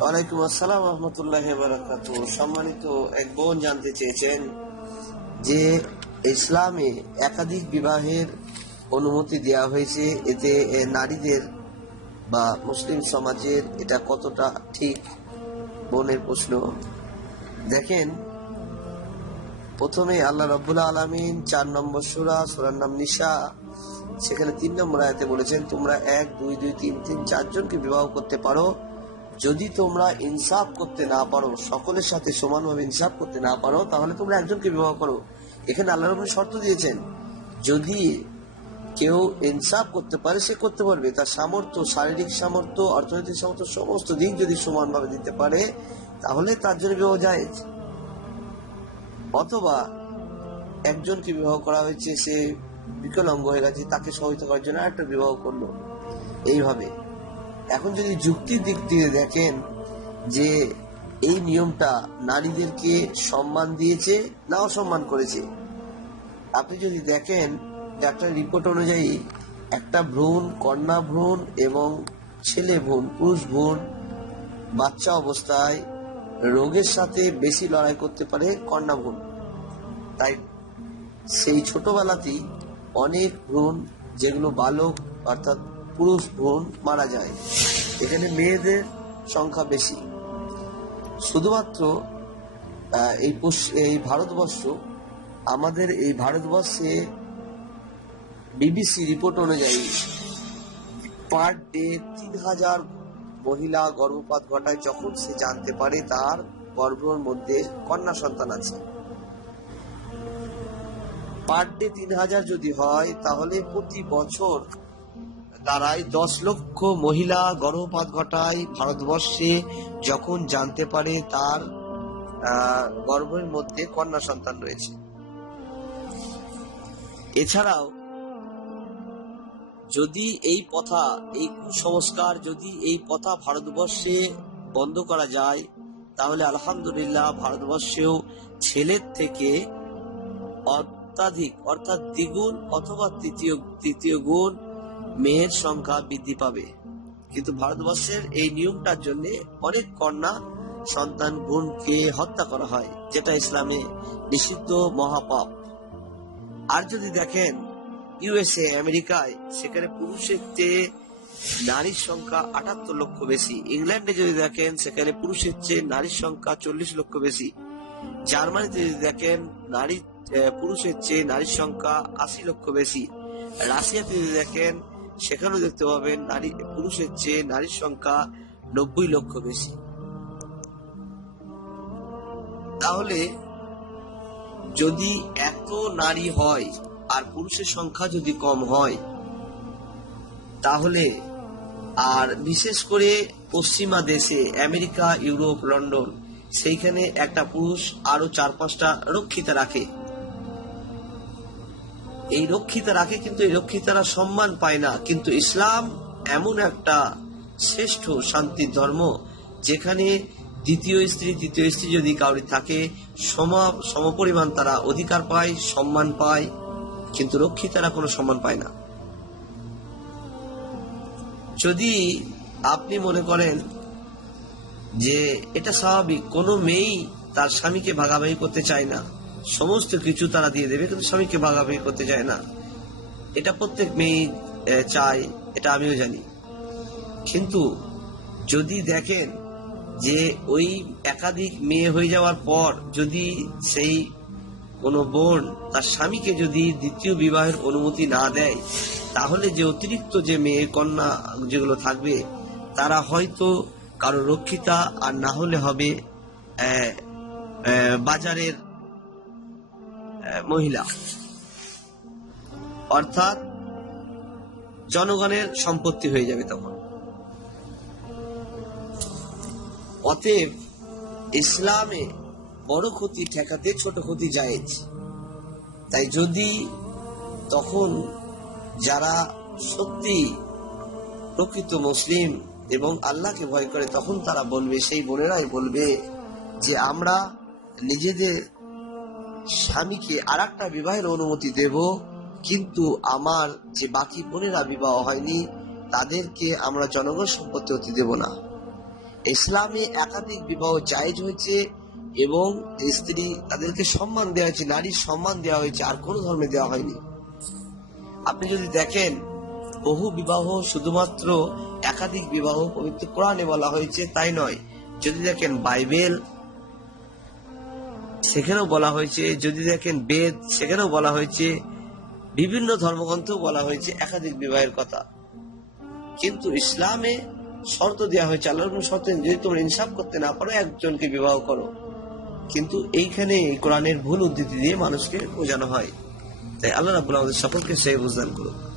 ওয়ালাইকুম আসসালাম রহমতুল্লাহ বারাকাতু সম্মানিত এক বোন জানতে চেয়েছেন যে ইসলামে একাধিক বিবাহের অনুমতি দেওয়া হয়েছে। এতে নারীদের বা মুসলিম সমাজের এটা কতটা ঠিক বোনের প্রশ্ন। দেখেন, প্রথমে আল্লাহ রব্বুল্লাহ আলমিন চার নম্বর সুরা, সুরার নাম নিশা সেখানে তিন নম্বর আয়াতে বলেছেন, তোমরা এক, দুই দুই, তিন তিন, চারজনকে বিবাহ করতে পারো। যদি তোমরা ইনসাফ করতে না পারো, সকলের সাথে সমানভাবে ইনসাফ করতে না পারো, তাহলে তোমরা একজনকে বিবাহ করো। এখানে আল্লাহ রবুল শর্ত দিয়েছেন, যদি কেউ ইনসাফ করতে পারে, সে করতে পারবে। তার সামর্থ্য, শারীরিক সামর্থ্য, অর্থনৈতিক সামর্থ্য, সমস্ত দিক যদি সমানভাবে দিতে পারে, তাহলে তার জন্য বিবাহ যায় অথবা একজনকে বিবাহ করা হয়েছে, সে বিকলাঙ্গ হয়ে গেছে, তাকে সহায়তা করার জন্য একটা বিবাহ করল। এইভাবে। এখন যদি যুক্তির দিক দিয়ে দেখেন যে এই নিয়মটা নারীদেরকে সম্মান দিয়েছে না অসম্মান করেছে, আপনি যদি দেখেন ডাক্তার রিপোর্ট অনুযায়ী একটা ভ্রূণ, কন্যা ভ্রূণ এবং ছেলে ভ্রূণ, পুরুষ ভ্রূণ বাচ্চা অবস্থায় রোগের সাথে বেশি লড়াই করতে পারে কন্যা ভ্রূণ। তাই সেই ছোটবেলাতেই অনেক ভ্রূণ, যেগুলো বালক, অর্থাৎ পুরুষ ভ্রূণ মারা যায়। এখানে মেয়েদের সংখ্যা বেশি। শুধুমাত্র এই এই ভারতবর্ষ, আমাদের এই ভারতবর্ষে বিবিসি রিপোর্ট অনুযায়ী পার ডে তিন হাজার মহিলা গর্ভপাত ঘটায় যখন সে জানতে পারে তার গর্ভের মধ্যে কন্যা সন্তান আছে। পার ডে তিন হাজার যদি হয়, তাহলে প্রতি বছর দাঁড়ায় দশ লক্ষ মহিলা গর্ভপাত ঘটায় ভারতবর্ষে যখন জানতে পারে তার গর্ভের মধ্যে কন্যা সন্তান রয়েছে। এছাড়াও যদি এই প্রথা, এই কুসংস্কার যদি এই প্রথা ভারতবর্ষে বন্ধ করা যায়, তাহলে আলহামদুলিল্লাহ ভারতবর্ষেও ছেলের থেকে অত্যাধিক, অর্থাৎ দ্বিগুণ অথবা তৃতীয় তৃতীয় গুণ মেয়ের সংখ্যা বৃদ্ধি পাবে। কিন্তু ভারতবর্ষের এই নিয়মটার জন্য অনেক কন্যা সন্তান বোনকে হত্যা করা হয়, যেটা ইসলামে নিষিদ্ধ মহাপাপ। আর যদি দেখেন, ইউএসএ, আমেরিকায় সেখানে পুরুষের চেয়ে নারীর সংখ্যা আটাত্তর লক্ষ বেশি। ইংল্যান্ডে যদি দেখেন, সেখানে পুরুষের চেয়ে নারীর সংখ্যা চল্লিশ লক্ষ বেশি। জার্মানিতে যদি দেখেন, নারী পুরুষের চেয়ে নারীর সংখ্যা আশি লক্ষ বেশি। রাশিয়াতে যদি দেখেন সেখানেও দেখতে পাবেন নারী, পুরুষের চেয়ে নারীর সংখ্যা নব্বই লক্ষ বেশি। তাহলে যদি এত নারী হয় আর পুরুষের সংখ্যা যদি কম হয়, তাহলে আর বিশেষ করে পশ্চিমা দেশে, আমেরিকা, ইউরোপ, লন্ডন, সেইখানে একটা পুরুষ আরও চার পাঁচটা রক্ষিতা রাখে। এই রক্ষিতা রাখে কিন্তু এই রক্ষিতারা সম্মান পায় না। কিন্তু ইসলাম এমন একটা শ্রেষ্ঠ শান্তির ধর্ম, যেখানে দ্বিতীয় স্ত্রী, তৃতীয় স্ত্রী যদি কাউরি থাকে, সম, সমপরিমাণ তারা অধিকার পায়, সম্মান পায়, কিন্তু রক্ষিতারা কোনো সম্মান পায় না। যদি আপনি মনে করেন যে এটা স্বাভাবিক, কোনো মেয়েই তার স্বামীকে ভাগাভাগি করতে চায় না সমস্ত কিছু তারা দিয়ে দেবে, কিন্তু স্বামীকে ভাগাভাগি করতে চায় না। এটা প্রত্যেক মেয়ে চায়, এটা আমিও জানি। কিন্তু যদি দেখেন যে ওই একাধিক মেয়ে হয়ে যাওয়ার পর যদি সেই কোনো বোন তার স্বামীকে যদি দ্বিতীয় বিবাহের অনুমতি না দেয়, তাহলে যে অতিরিক্ত যে মেয়ে কন্যা যেগুলো থাকবে, তারা হয়তো কারও রক্ষিতা আর না হলে হবে বাজারের মহিলা। অর্থাৎ জনগণের সম্পত্তি হয়ে যাবে তখন। অতএব ইসলামে বড় ক্ষতি ঠেকাতে ছোট ক্ষতি জায়েজ। তাই যদি তখন যারা সত্যি প্রকৃত মুসলিম এবং আল্লাহকে ভয় করে, তখন তারা বলবে, সেই বোনেরাই বলবে যে, আমরা নিজেদের স্বামীকে আর একটা বিবাহের অনুমতি দেব, কিন্তু আমার যে বাকি বোনেরা বিবাহ হয়নি, তাদেরকে আমরা জনগণ সম্পত্তি হতে দেব না। ইসলামে একাধিক বিবাহ জায়েজ হয়েছে এবং স্ত্রী তাদেরকে সম্মান দেওয়া হয়েছে, নারীর সম্মান দেওয়া হয়েছে, আর কোনো ধর্মে দেওয়া হয়নি। আপনি যদি দেখেন, বহু বিবাহ শুধুমাত্র একাধিক বিবাহ পবিত্র কোরআনে বলা হয়েছে, তাই নয়। যদি দেখেন বাইবেল সেখানেও বলা হয়েছে, যদি দেখেন বেদ, সেখানেও বলা হয়েছে, বিভিন্ন ধর্মগ্রন্থেও বলা হয়েছে একাধিক বিবাহের কথা। কিন্তু ইসলামে শর্ত দেওয়া হয়েছে, আল্লাহর কোনো শর্ত যদি তোমরা ইনসাফ করতে না পারো, একজনকে বিবাহ করো। কিন্তু এইখানে এই কোরআনের ভুল উদ্ধৃতি দিয়ে মানুষকে বোঝানো হয়। তাই আল্লাহ রাবুল আমাদের সকলকে সেই বুঝদান করুক।